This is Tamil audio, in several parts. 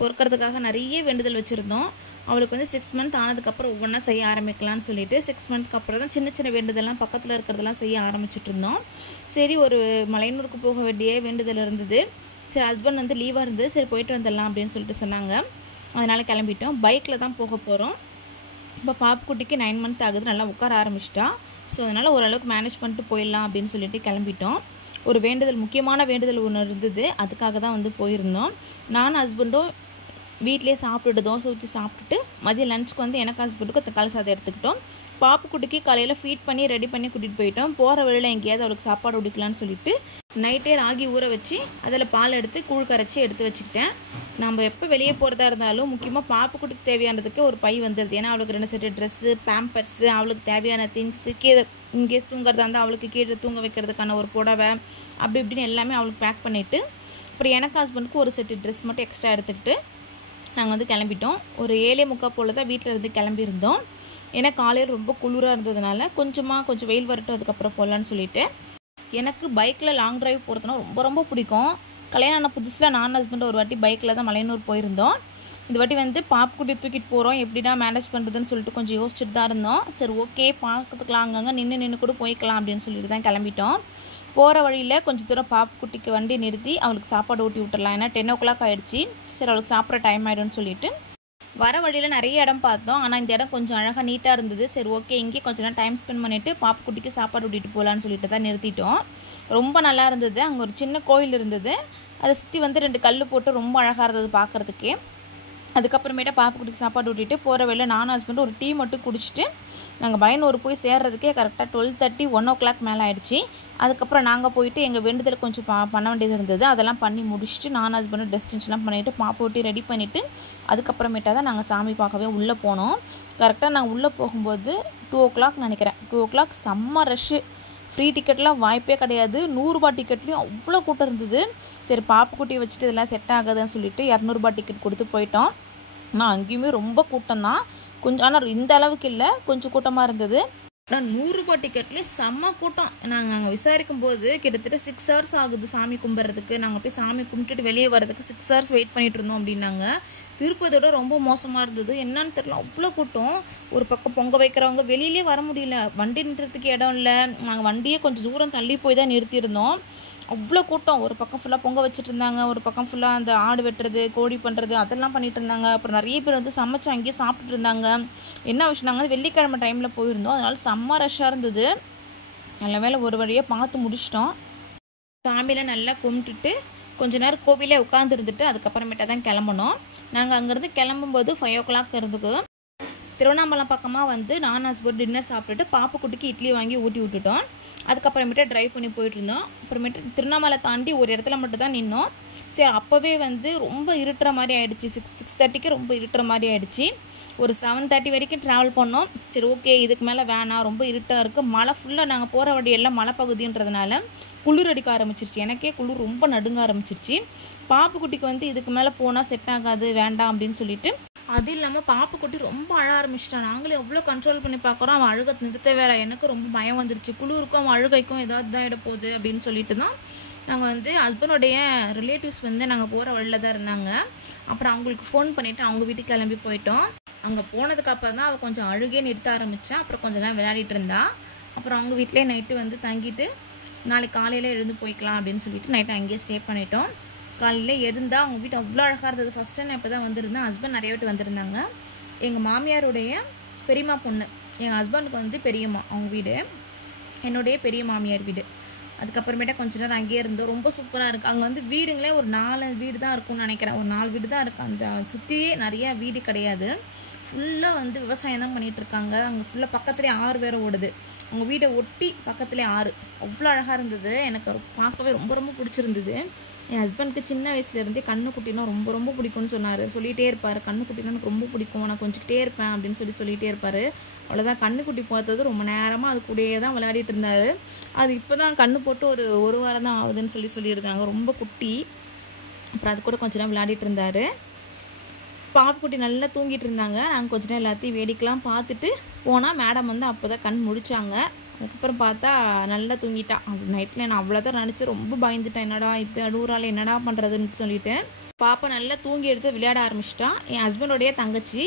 பொறுக்கிறதுக்காக நிறைய வேண்டுதல் வச்சுருந்தோம். அவளுக்கு வந்து 6 மந்த் ஆனதுக்கப்புறம் ஒவ்வொன்றா செய்ய ஆரம்பிக்கலான்னு சொல்லிட்டு 6 மந்த்க்கு அப்புறம் தான் சின்ன சின்ன வேண்டுதல்லாம் பக்கத்தில் இருக்கிறதெல்லாம் செய்ய ஆரம்பிச்சுட்டு இருந்தோம். சரி, ஒரு மலையனூருக்கு போக வேண்டிய வேண்டுதல் இருந்தது. சரி, ஹஸ்பண்ட் வந்து லீவாக இருந்தது. சரி, போயிட்டு வந்துடலாம் அப்படின்னு சொல்லிட்டு சொன்னாங்க. அதனால் கிளம்பிட்டோம். பைக்கில் தான் போக போகிறோம். இப்போ பாப்புக்குட்டிக்கு 9 மந்த் ஆகுது. நல்லா உட்கார ஆரம்பிச்சிட்டா. ஸோ அதனால் ஓரளவுக்கு மேனேஜ் பண்ணிட்டு போயிடலாம் அப்படின்னு சொல்லிட்டு கிளம்பிட்டோம். ஒரு வேண்டுதல், முக்கியமான வேண்டுதல் ஒன்று இருந்தது. அதுக்காக தான் வந்து போயிருந்தோம். நானும் ஹஸ்பண்டும் வீட்டிலே சாப்பிட்டுட்டு தோசை ஊற்றி சாப்பிட்டுட்டு மதியம் லஞ்சுக்கு வந்து எனக்கு ஹஸ்பண்டுக்கு தக்காளி சாதம் எடுத்துக்கிட்டோம். பாப்புக்குட்டிக்கு காலையில் ஃபீட் பண்ணி ரெடி பண்ணி கூட்டிகிட்டு போயிட்டோம். போகிற வழியில் எங்கேயாவது அவளுக்கு சாப்பாடு குடிக்கலான்னு சொல்லிட்டு நைட்டே ராகி ஊற வச்சு அதில் பால் எடுத்து கூழ் கரைச்சி எடுத்து வச்சுக்கிட்டேன். நம்ம எப்போ வெளியே போகிறதா இருந்தாலும் முக்கியமாக பாப்புக்குட்டிக்கு தேவையானதுக்கு ஒரு பை வந்துடுது. ஏன்னா அவளுக்கு 2 செட்டு ட்ரெஸ்ஸு, பேம்பர்ஸு, அவளுக்கு தேவையான திங்ஸு, கீழே இன்கேஸ் தூங்குறதா இருந்தால் அவளுக்கு கீழே தூங்க வைக்கிறதுக்கான ஒரு புடவை, அப்படி இப்படின்னு எல்லாமே அவளுக்கு பேக் பண்ணிவிட்டு அப்புறம் எனக்கு ஹஸ்பண்டுக்கு ஒரு செட்டு ட்ரெஸ் மட்டும் எக்ஸ்ட்ரா எடுத்துக்கிட்டு நாங்கள் வந்து கிளம்பிட்டோம். ஒரு 7:45 போல் தான் வீட்டில் இருந்து கிளம்பியிருந்தோம். ஏன்னா காலையில் ரொம்ப குளிராக இருந்ததுனால கொஞ்சம் வெயில் வரட்டும் அதுக்கப்புறம் போகலான்னு சொல்லிட்டு. எனக்கு பைக்கில் லாங் ட்ரைவ் போகிறதுனா ரொம்ப ரொம்ப பிடிக்கும். கல்யாணம் ஆன புதுசில் நான் ஹஸ்பண்ட் ஒரு வாட்டி பைக்கில் தான் மலையனூர் போயிருந்தோம். இந்த வாட்டி வந்து பாப்புக்குட்டி தூக்கிட்டு போகிறோம், எப்படின்னா மேனேஜ் பண்ணுறதுன்னு சொல்லிட்டு கொஞ்சம் யோசிச்சுட்டு தான் இருந்தோம். சரி, ஓகே, பார்க்கறதுக்கலாம், அங்கங்கே நின்று கூட போய்க்கலாம் அப்படின்னு சொல்லிட்டு தான் கிளம்பிட்டோம். போகிற வழியில் கொஞ்சம் தூரம் பாப்புக்குட்டிக்கு வண்டி நிறுத்தி அவளுக்கு சாப்பாடு ஊட்டி விட்டுடலாம். ஏன்னா 10 o'clock ஆகிடுச்சி. சரி, அவளுக்கு சாப்பிட்ற டைம் ஆகிடும்னு சொல்லிட்டு வர வழியில் நிறைய இடம் பார்த்தோம். ஆனால் இந்த இடம் கொஞ்சம் அழகாக நீட்டாக இருந்தது. சரி, ஓகே, இங்கே கொஞ்சம் நேரம் டைம் ஸ்பெண்ட் பண்ணிவிட்டு பாப்புக்குட்டிக்கு சாப்பாடு ஊட்டிட்டு போகலான்னு சொல்லிட்டு தான் நிறுத்திட்டோம். ரொம்ப நல்லா இருந்தது. அங்கே ஒரு சின்ன கோயில் இருந்தது. அதை சுற்றி வந்து 2 கல் போட்டு ரொம்ப அழகாக இருந்தது பார்க்குறதுக்கு. அதுக்கப்புறமேட்டா பாப்புக்குட்டிக்கு சாப்பாடு ஊட்டிட்டு போகிற வழியில் நானும் ஹஸ்பண்ட் ஒரு டீ மட்டும் குடிச்சிட்டு நாங்கள் மலையனூர் போய் சேர்றதுக்கே கரெக்டாக 12:30 1 o'clock மேலே ஆகிடுச்சி. அதுக்கப்புறம் நாங்கள் போயிட்டு எங்கள் வேண்டுதல் கொஞ்சம் பண்ண வேண்டியது இருந்தது. அதெல்லாம் பண்ணி முடிச்சுட்டு நான் ஹஸ்பண்டும் டெஸ்டினேஷன்லாம் பண்ணிவிட்டு பாப்பூட்டி ரெடி பண்ணிவிட்டு அதுக்கப்புறமேட்டா தான் நாங்கள் சாமி பார்க்கவே உள்ளே போனோம். கரெக்டாக நாங்கள் உள்ளே போகும்போது 2 o'clock நினைக்கிறேன். 2 o'clock செம்ம ரஷ்ஷு. ஃப்ரீ டிக்கெட்லாம் வாய்ப்பே கிடையாது. 100 ரூபா டிக்கெட்லேயும் அவ்வளோ கூட்டம் இருந்தது. சரி, பாப்புக்குட்டியை வச்சுட்டு இதெல்லாம் செட் ஆகாதுன்னு சொல்லிட்டு 200 ரூபா டிக்கெட் கொடுத்து போயிட்டோம். ஆனால் அங்கேயுமே ரொம்ப கூட்டம் தான். கொஞ்சம், ஆனால் இந்த அளவுக்கு இல்லை, கொஞ்சம் கூட்டமாக இருந்தது. ஆனால் 100 ரூபா டிக்கெட்லேயே செம்ம கூட்டம். நாங்கள் அங்கே விசாரிக்கும் போது கிட்டத்தட்ட 6 hours ஆகுது சாமி கும்பிட்றதுக்கு. நாங்கள் போய் சாமி கும்பிட்டுட்டு வெளியே வரதுக்கு 6 hours வெயிட் பண்ணிட்டு இருந்தோம் அப்படின்னாங்க. திருப்பதியோட ரொம்ப மோசமாக இருந்தது. என்னன்னு தெரியல, அவ்வளோ கூட்டம். ஒரு பக்கம் பொங்க வைக்கிறவங்க வெளியிலே வர முடியல. வண்டி நிறுத்துறதுக்கு இடம் இல்லை. நாங்கள் வண்டியே கொஞ்சம் தூரம் தள்ளி போய் தான் நிறுத்தியிருந்தோம். அவ்வளோ கூட்டம். ஒரு பக்கம் ஃபுல்லாக பொங்க வச்சுட்டு இருந்தாங்க, ஒரு பக்கம் ஃபுல்லாக அந்த ஆடு வெட்டுறது, கோழி பண்ணுறது அதெல்லாம் பண்ணிட்டு இருந்தாங்க. அப்புறம் நிறைய பேர் வந்து சமைச்சு அங்கேயே சாப்பிட்டுட்டு இருந்தாங்க. என்ன விஷயம், நாங்கள் வெள்ளிக்கிழமை டைமில் போயிருந்தோம். அதனால செம்ம ரஷ்ஷாக இருந்தது. நல்ல வேளை ஒரு வழியாக பார்த்து முடிச்சிட்டோம். சாமியில் நல்லா கும்பிட்டுட்டு கொஞ்ச நேரம் கோவிலே உட்காந்துருந்துட்டு அதுக்கப்புறமேட்டா தான் கிளம்பணும். நாங்கள் அங்கேருந்து கிளம்பும்போது 5 o'clock இருந்துக்கு. திருவண்ணாமலை பக்கமாக வந்து நான் ஹஸ்பண்ட் டின்னர் சாப்பிட்டுட்டு பாப்புக்குட்டிக்கு இட்லி வாங்கி ஊட்டி விட்டுட்டோம். அதுக்கப்புறமேட்டு ட்ரைவ் பண்ணி போயிட்டு இருந்தோம். அப்புறமேட்டு திருவண்ணாமலை தாண்டி ஒரு இடத்துல மட்டும் தான் நின்னோம். சரி, அப்போவே வந்து ரொம்ப இருட்டுற மாதிரி ஆகிடுச்சி. 6:30க்கு ரொம்ப இருட்டுற மாதிரி ஆகிடுச்சி. ஒரு 7:30 வரைக்கும் ட்ராவல் பண்ணோம். சரி, ஓகே, இதுக்கு மேலே வேணாம், ரொம்ப இருட்டாக இருக்குது. மழை ஃபுல்லாக நாங்கள் போகிற வழியெல்லாம் மலை பகுதின்றதுனால குளிர் அடிக்க ஆரம்பிச்சிருச்சு. எனக்கே குளிர் ரொம்ப நடுங்க ஆரம்பிச்சிருச்சு. பாப்புக்குட்டிக்கு வந்து இதுக்கு மேலே போனால் செட் ஆகாது, வேண்டாம் அப்படின்னு சொல்லிட்டு. அது இல்லாமல் பாப்புக்குட்டி ரொம்ப அழ ஆரம்பிச்சிட்டான். நாங்களே எவ்வளோ கண்ட்ரோல் பண்ணி பார்க்குறோம், அவன் அழுக நிறுத்த வேற. எனக்கு ரொம்ப பயம் வந்துருச்சு. குளிருக்கும் அவன் அழுகைக்கும் ஏதாவது இதாகிட போகுது அப்படின்னு சொல்லிட்டு தான் நாங்கள் வந்து ஹஸ்பண்டோடைய ரிலேட்டிவ்ஸ் வந்து நாங்கள் போகிற வழியில் தான் இருந்தாங்க. அப்புறம் அவங்களுக்கு ஃபோன் பண்ணிவிட்டு அவங்க வீட்டுக்கு கிளம்பி போயிட்டோம். அங்கே போனதுக்கப்புறம் தான் அவள் கொஞ்சம் அழுகே நிறுத்த ஆரம்பித்தா. அப்புறம் கொஞ்சம் நேரம் விளையாடிட்டு இருந்தா. அப்புறம் அவங்க வீட்டிலே நைட்டு வந்து தங்கிட்டு நாளைக்கு காலையில் எழுந்து போய்க்கலாம் அப்படின்னு சொல்லிட்டு நைட்டு அங்கேயே ஸ்டே பண்ணிட்டோம். காலையில் எழுந்தால் அவங்க வீட்டு அவ்வளோ அழகாக இருந்தது. ஃபஸ்ட் டைம் நான் இப்போ தான் வந்திருந்தேன். ஹஸ்பண்ட் நிறைய வீட்டு வந்திருந்தாங்க. எங்கள் மாமியாருடைய பெரியம்மா பொண்ணு, எங்கள் ஹஸ்பண்டுக்கு வந்து பெரியம்மா அவங்க வீடு, என்னுடைய பெரிய மாமியார் வீடு. அதுக்கப்புறமேட்டா கொஞ்ச நேரம் அங்கேயே இருந்தோம். ரொம்ப சூப்பராக இருக்குது. அங்கே வந்து வீடுங்களே ஒரு 4 வீடு தான் இருக்கும்னு நினைக்கிறேன். ஒரு 4 வீடு தான் இருக்குது. அந்த சுற்றியே நிறையா வீடு கிடையாது. ஃபுல்லாக வந்து விவசாயம் தான் பண்ணிகிட்ருக்காங்க. அங்கே ஃபுல்லாக பக்கத்துலேயே ஆறு வேறு ஓடுது. அவங்க வீடை ஒட்டி பக்கத்துலேயே ஆறு. அவ்வளோ அழகாக இருந்தது. எனக்கு பார்க்கவே ரொம்ப ரொம்ப பிடிச்சிருந்தது. என் ஹஸ்பண்டுக்கு சின்ன வயசுலேருந்தே கண்ணுக்குட்டினா ரொம்ப ரொம்ப பிடிக்கும்னு சொன்னார். சொல்லிகிட்டே இருப்பார், கண்ணுக்குட்டினா எனக்கு ரொம்ப பிடிக்கும், நான் கொஞ்சிக்கிட்டே இருப்பேன் அப்படின்னு சொல்லிகிட்டே இருப்பார். அவ்வளோதான், கண்ணுக்குட்டி பார்த்தது ரொம்ப நேரமாக அது கூடயே தான் விளையாடிட்டு இருந்தார். அது இப்போ தான் கண்ணு போட்டு ஒரு வாரம் தான் ஆகுதுன்னு சொல்லியிருந்தாங்க. ரொம்ப குட்டி. அப்புறம் அது கூட கொஞ்ச நேரம் விளையாடிட்டு இருந்தார். பாப்புக்குட்டி நல்லா தூங்கிட்டு இருந்தாங்க. நாங்கள் கொஞ்ச நேரம் எல்லாத்தையும் வேடிக்கைலாம் பார்த்துட்டு போனால் மேடம் வந்து அப்போ தான் கண் முடித்தாங்க. அதுக்கப்புறம் பார்த்தா நல்லா தூங்கிட்டா. அப்படி நைட்டில் நான் அவ்வளோதான் நினச்சி ரொம்ப பயந்துட்டேன். என்னடா இப்போ அழுகுறாள், என்னடா பண்ணுறதுன்னு சொல்லிட்டு. பாப்பா நல்லா தூங்கி எடுத்து விளையாட ஆரம்பிச்சிட்டா. என் ஹஸ்பண்டோடைய தங்கச்சி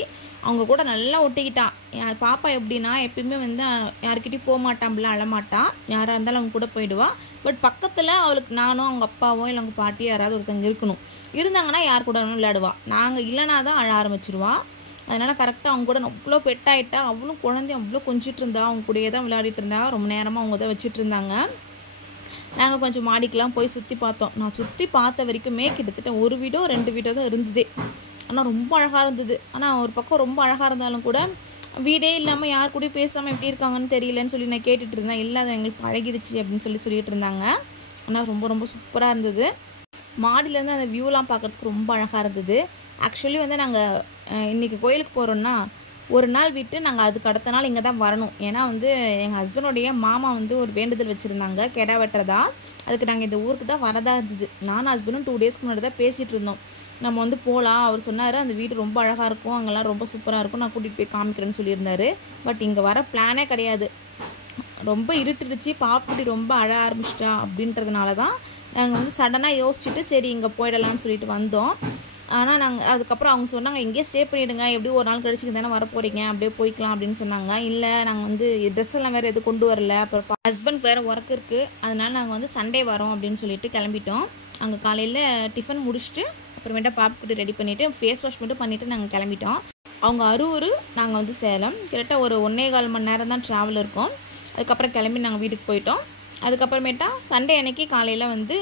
அவங்க கூட நல்லா ஒட்டிக்கிட்டா. என் பாப்பா எப்படின்னா எப்பயுமே வந்து யாருக்கிட்டையும் போக மாட்டான்ல, அழமாட்டா. யாராக இருந்தாலும் அவங்க கூட போயிடுவா. பட் பக்கத்தில் அவளுக்கு நானும் அவங்க அப்பாவோ இல்லை அவங்க பாட்டியோ யாராவது ஒருத்தவங்க இருக்கணும். இருந்தாங்கன்னா யார் கூட விளையாடுவா. நாங்கள் இல்லைனா தான் அழ ஆரம்பிச்சிருவா. அதனால் கரெக்டாக அவங்க கூட அவ்வளோ பெட்டாயிட்டா. அவளும் குழந்தையும் அவ்வளோ கொஞ்சிட்டு இருந்தா. அவங்க கூடயே தான் விளையாடிட்டு இருந்தா. ரொம்ப நேரமாக அவங்க தான் வச்சுட்டு இருந்தாங்க. நாங்கள் கொஞ்சம் மாடிக்கெலாம் போய் சுற்றி பார்த்தோம். நான் சுற்றி பார்த்த வரைக்குமே கிட்டத்தட்ட 1 வீடோ 2 வீடோ தான் இருந்தது. ஆனால் ரொம்ப அழகாக இருந்தது. ஆனால் ஒரு பக்கம் ரொம்ப அழகாக இருந்தாலும் கூட வீடே இல்லாமல் யார் கூட பேசாமல் எப்படி இருக்காங்கன்னு தெரியலன்னு சொல்லி நான் கேட்டுட்டு இருந்தேன். இல்லை அது எங்களுக்கு பழகிடுச்சு அப்படின்னு சொல்லிட்டு இருந்தாங்க. ஆனால் ரொம்ப ரொம்ப சூப்பராக இருந்தது. மாடியிலேருந்து அந்த வியூலாம் பார்க்குறதுக்கு ரொம்ப அழகாக இருந்தது. ஆக்சுவலி வந்து நாங்கள் இன்றைக்கி கோயிலுக்கு போகிறோன்னா ஒரு நாள் விட்டு நாங்கள் அதுக்கு அடுத்த நாள் இங்கே தான் வரணும். ஏன்னா வந்து எங்கள் ஹஸ்பண்டோடைய மாமா வந்து ஒரு வேண்டுதல் வச்சுருந்தாங்க, கெடா வெட்டுறதா. அதுக்கு நாங்கள் இந்த ஊருக்கு தான் வரதா இருந்தது. நானும் ஹஸ்பண்டும் 2 டேஸ்க்கு முன்னாடி தான் பேசிகிட்டு இருந்தோம். நம்ம வந்து போகலாம். அவர் சொன்னார் அந்த வீடு ரொம்ப அழகாக இருக்கும், அங்கெல்லாம் ரொம்ப சூப்பராக இருக்கும், நான் கூட்டிகிட்டு போய் காமிக்கிறேன்னு சொல்லியிருந்தாரு. பட் இங்கே வர பிளானே கிடையாது. ரொம்ப இருட்டுடுச்சு, பாப்புக்குட்டி ரொம்ப அழ ஆரம்பிச்சிட்டா. அப்படின்றதுனால தான் நாங்கள் வந்து சடனாக யோசிச்சுட்டு சரி இங்கே போயிடலான்னு சொல்லிட்டு வந்தோம். ஆனால் நாங்கள் அதுக்கப்புறம் அவங்க சொன்னாங்க இங்கேயே ஸ்டே பண்ணிவிடுங்க, எப்படி ஒரு நாள் கழிச்சுக்கு தானே வர போகிறீங்க, அப்படியே போய்க்கலாம் அப்படின்னு சொன்னாங்க. இல்லை நாங்கள் வந்து ட்ரெஸ் எல்லாம் வேறு எதுவும் கொண்டு வரல, அப்புறம் ஹஸ்பண்ட் வேறு ஒர்க் இருக்குது, அதனால நாங்கள் வந்து சண்டே வரோம் அப்படின்னு சொல்லிட்டு கிளம்பிட்டோம். அங்கே காலையில் டிஃபன் முடிச்சுட்டு அப்புறமேட்டா பாப்புக்கிட்ட ரெடி பண்ணிவிட்டு ஃபேஸ் வாஷ் மட்டும் பண்ணிவிட்டு நாங்கள் கிளம்பிட்டோம். அவங்க அரூர், நாங்கள் வந்து சேலம். கிட்டத்தட்ட ஒரு 1.25 மணி நேரம் தான் ட்ராவல் இருக்கும். அதுக்கப்புறம் கிளம்பி நாங்கள் வீட்டுக்கு போயிட்டோம். அதுக்கப்புறமேட்டா சண்டே அன்னைக்கு காலையில் வந்து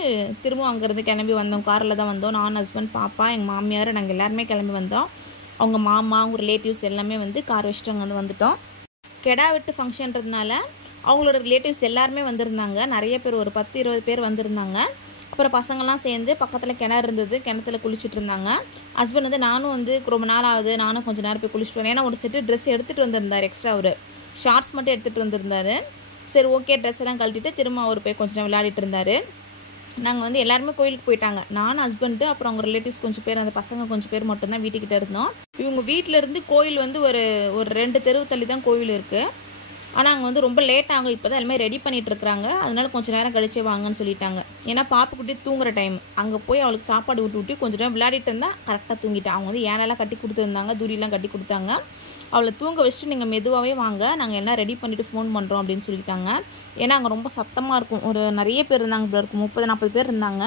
திரும்ப அங்கேருந்து கிளம்பி வந்தோம். காரில் தான் வந்தோம். நான், ஹஸ்பண்ட், பாப்பா, எங்கள் மாமியார், நாங்கள் எல்லாருமே கிளம்பி வந்தோம். அவங்க மாமா, அவங்க ரிலேட்டிவ்ஸ் எல்லாமே வந்து கார் வச்சுட்டு அங்கே வந்துட்டோம். கெடா வெட்டு ஃபங்க்ஷன்றதுனால அவங்களோட ரிலேட்டிவ்ஸ் எல்லாருமே வந்திருந்தாங்க. நிறைய பேர், ஒரு 10-20 பேர் வந்திருந்தாங்க. அப்புறம் பசங்கள்லாம் சேர்ந்து பக்கத்தில் கிணறு இருந்தது, கிணத்துல குளிச்சுட்டு இருந்தாங்க. ஹஸ்பண்ட் வந்து நானும் வந்து ரொம்ப நாள் ஆகுது, நானும் கொஞ்சம் நேரம் போய் குளிச்சுட்டு வரேன். ஏன்னா ஒரு செட்டு ட்ரெஸ் எடுத்துகிட்டு வந்திருந்தார், எக்ஸ்ட்ரா ஒரு ஷார்ட்ஸ் மட்டும் எடுத்துகிட்டு வந்திருந்தார். சரி ஓகே, ட்ரெஸ் எல்லாம் கழட்டிட்டு திரும்ப அவர் போய் கொஞ்சம் நேரம் விளையாடிட்டு இருந்தார். நாங்கள் வந்து எல்லாருமே கோயிலுக்கு போயிட்டாங்க. நானும் ஹஸ்பண்டு அப்புறம் அவங்க ரிலேட்டிவ்ஸ் கொஞ்சம் பேர், அந்த பசங்க கொஞ்சம் பேர் மட்டும்தான் வீட்டுக்கிட்ட இருந்தோம். இவங்க வீட்டிலேருந்து கோயில் வந்து ஒரு 2 தெருவு தள்ளி தான் கோவில் இருக்குது. ஆனால் அங்கே வந்து ரொம்ப லேட் ஆகும், இப்போ தான் எல்லாமே ரெடி பண்ணிகிட்டு இருக்கிறாங்க. அதனால கொஞ்சம் நேரம் கழிச்சே வாங்கன்னு சொல்லிட்டாங்க. ஏன்னா பாப்புக்குட்டி தூங்குற டைம். அங்கே போய் அவளுக்கு சாப்பாடு விட்டு கொஞ்சம் நேரம் விளையாடிட்டு இருந்தால் கரெக்டாக தூங்கிட்டான். அவங்க வந்து ஏனெல்லாம் கட்டி கொடுத்துருந்தாங்க, தூரியெல்லாம் கட்டி கொடுத்தாங்க. அவளை தூங்க வச்சுட்டு நீங்கள் மெதுவாகவே வாங்க, நாங்கள் எல்லாம் ரெடி பண்ணிவிட்டு ஃபோன் பண்ணுறோம் அப்படின்னு சொல்லிட்டாங்க. ஏன்னா அங்கே ரொம்ப சத்தமாக இருக்கும். ஒரு நிறைய பேர் இருந்தாங்க, இப்படி இருக்கும் 30-40 பேர் இருந்தாங்க.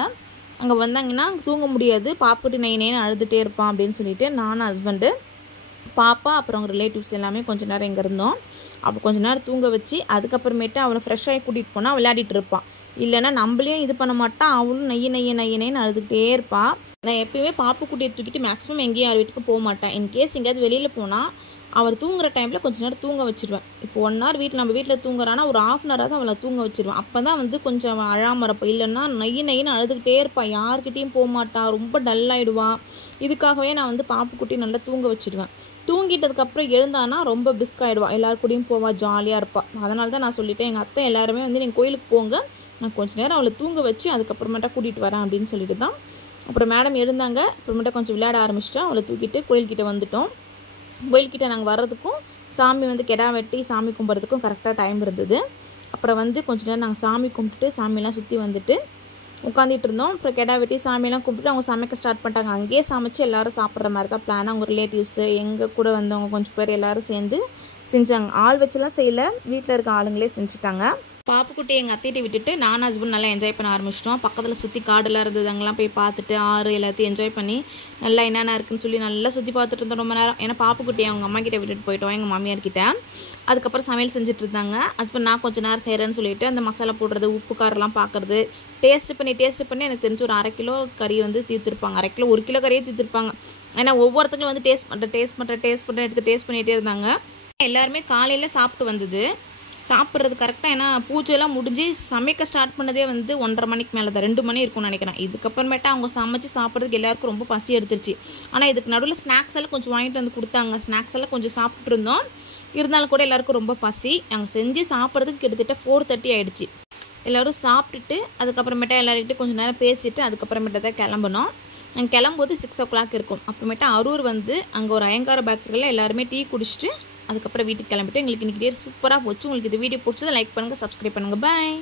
அங்கே வந்தாங்கன்னா தூங்க முடியாது, பாப்புக்குட்டி நைனேன்னு அழுதுகிட்டே இருப்பான் அப்படின்னு சொல்லிட்டு நானும் ஹஸ்பண்டு, பாப்பா அப்புறம் அவங்க ரிலேட்டிவ்ஸ் எல்லாமே கொஞ்சம் நேரம் இங்கே இருந்தோம். அப்போ கொஞ்சம் நேரம் தூங்க வச்சு அதுக்கப்புறமேட்டு அவளை ஃப்ரெஷ்ஷாகி கூட்டிகிட்டு போனால் விளையாடிட்டு இருப்பான். இல்லைன்னா நம்மளையும் இது பண்ண மாட்டான், அவளும் நையன்னு அழுதுகிட்டே இருப்பாள். நான் எப்பயுமே பாப்புக்குட்டியை தூக்கிட்டு மேக்ஸிமம் எங்கேயும் யார் வீட்டுக்கும் போக மாட்டேன். இன்கேஸ் எங்கேயாவது வெளியில் போனால் அவர் தூங்குற டைமில் கொஞ்சம் நேரம் தூங்க வச்சுருவேன். இப்போ 1 hour நம்ம வீட்டில் தூங்குறான்னா ஒரு 1/2 hour அவளை தூங்க வச்சுருவேன். அப்போ தான் வந்து கொஞ்சம் அழாமல் இருப்பாள். இல்லைன்னா நையின்னு அழுதுகிட்டே இருப்பாள், யார்கிட்டையும் போக மாட்டாள், ரொம்ப டல்லாகிடுவான். இதுக்காகவே நான் வந்து பாப்புக்குட்டி நல்லா தூங்க வச்சுடுவேன். தூங்கிட்டதுக்கப்புறம் எழுந்தானா ரொம்ப பிஸ்க் ஆகிடுவாள், எல்லாருக்கூடையும் போவாள், ஜாலியாக இருப்பாள். அதனால தான் நான் சொல்லிட்டேன், எங்கள் அத்தை எல்லாருமே வந்து நீங்கள் கோயிலுக்கு போங்க, நான் கொஞ்சம் நேரம் அவளை தூங்க வச்சு அதுக்கப்புறமேட்டா கூட்டிகிட்டு வரேன் அப்படின்னு சொல்லிட்டு தான். அப்புறம் மேடம் எழுந்தாங்க. அப்புறமேட்டா கொஞ்சம் விளையாட ஆரம்பிச்சிட்டா. அவளை தூக்கிட்டு கோயில்கிட்ட வந்துட்டோம். கோயில்கிட்ட நாங்கள் வர்றதுக்கும் சாமி வந்து கெடா வெட்டி சாமி கும்பிட்றதுக்கும் கரெக்டாக டைம் இருந்தது. அப்புறம் வந்து கொஞ்சம் நேரம் நாங்கள் சாமி கும்பிட்டுட்டு சாமியெல்லாம் சுற்றி வந்துட்டு உட்காந்துட்டு இருந்தோம். அப்புறம் கெடா வெட்டி சாமியெல்லாம் கும்பிட்டு அவங்க சமைக்க ஸ்டார்ட் பண்ணிட்டாங்க. அங்கேயே சமைச்சு எல்லோரும் சாப்பிட்ற மாதிரி தான் பிளான். அவங்க ரிலேட்டிவ்ஸு, எங்கள் கூட வந்தவங்க கொஞ்சம் பேர் எல்லோரும் சேர்ந்து செஞ்சாங்க. ஆள் வச்சுலாம் செய்யலை, வீட்டில் இருக்க ஆளுங்களே செஞ்சுட்டாங்க. பாப்புக்குட்டி எங்கள் அத்தைகிட்ட விட்டுட்டு நான் ஹஸ்பண்ட் நல்லா என்ஜாய் பண்ண ஆரம்பிச்சிட்டோம். பக்கத்தில் சுற்றி காடெல்லாம் இருந்தது, அங்கெல்லாம் போய் பார்த்துட்டு ஆறு எல்லாத்தையும் என்ஜாய் பண்ணி நல்லா என்னென்ன இருக்குன்னு சொல்லி நல்லா சுற்றி பார்த்துட்டு இருந்தோம் ரொம்ப நேரம். ஏன்னா பாப்புக்குட்டி அவங்க அம்மா கிட்டே விட்டுட்டு போயிட்டோம், எங்கள் மாமியார்கிட்ட. அதுக்கப்புறம் சமையல் செஞ்சுட்டு இருந்தாங்க. ஹஸ்பண்ட் நான் கொஞ்சம் நேரம் செய்கிறேன்னு சொல்லிட்டு அந்த மசாலா போடுறது, உப்பு காரெல்லாம் பார்க்குறது, டேஸ்ட் பண்ணி எனக்கு தெரிஞ்சு ஒரு 1/2 கிலோ கறி வந்து தீர்த்துருப்பாங்க. 1/2 கிலோ 1 கிலோ கறியே தீர்த்துருப்பாங்க. ஏன்னா ஒவ்வொருத்தங்களும் வந்து டேஸ்ட் பண்ணுறேன் எடுத்து டேஸ்ட் பண்ணிகிட்டே இருந்தாங்க. எல்லாருமே காலையில் சாப்பிட்டு வந்தது, சாப்பிட்றது கரெக்டாக. ஏன்னா பூஜையெல்லாம் முடிஞ்சு சமைக்க ஸ்டார்ட் பண்ணதே வந்து 1:30 மணிக்கு மேலே தான், 2 மணி இருக்கும்னு நினைக்கிறேன். இதுக்கப்புறமேட்டா அவங்க சமைச்சு சாப்பிட்றதுக்கு எல்லாருக்கும் ரொம்ப பசி எடுத்துருச்சு. ஆனால் இதுக்கு நடுவில் ஸ்நாக்ஸ் எல்லாம் கொஞ்சம் வாங்கிட்டு வந்து கொடுத்தாங்க. ஸ்நாக்ஸ் எல்லாம் கொஞ்சம் சாப்பிட்டு இருந்தோம். இருந்தாலும் கூட எல்லாருக்கும் ரொம்ப பசி. நாங்கள் செஞ்சு சாப்பிட்றதுக்கு கிட்டத்தட்ட 4:30 ஆகிடுச்சு. எல்லோரும் சாப்பிட்டுட்டு அதுக்கப்புறமேட்டா எல்லாருக்கிட்டையும் கொஞ்சம் நேரம் பேசிட்டு அதுக்கப்புறமேட்டா தான் கிளம்பணும். நாங்கள் கிளம்பும்போது 6 o'clock இருக்கும். அப்புறமேட்டா அரூர் வந்து அங்கே ஒரு ஐயங்கார பேக்கரியில் எல்லாருமே டீ குடிச்சிட்டு அதுக்கப்புறம் வீட்டுக்கு கிளம்பிட்டு எங்களுக்கு இன்றைக்கி டே சூப்பராக போச்சு. உங்களுக்கு இந்த வீடியோ பிடிச்சதை லைக் பண்ணுங்கள், சப்ஸ்கிரைப் பண்ணுங்கள். பாய்.